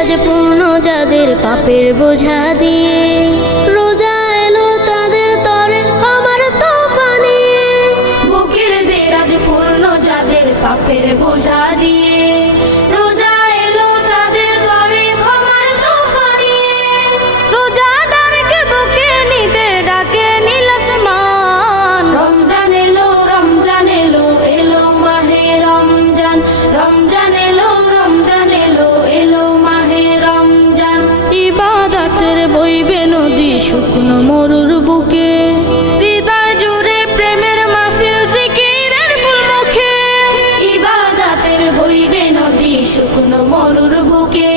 আজ পূর্ণ যাদের পাপের বোঝা দিয়ে, রোজা এলো তাদের তরে আমার তোফা নিয়ে। বুকের দেরাজ পূর্ণ যাদের পাপের বোঝা দিয়ে, রোজা এলো তাদের তরে ক্ষমার তোফা নিয়ে। রোজাদারকে বুকে নিতে ডাকে নীল আসমান। রমজান এলো, রমজান এলো, এলো মাহে রমজান। রমজান এলো, রমজান এলো, এলো মাহে রমজান। ইবাদতের বইবে নদী শুকনো মরুর বুকে, হৃদয় জুড়ে প্রেমের মাহফিল জিকিরের ফুল মুখে। ইবাদতের বইবে নদী শুকনো মরুর বুকে,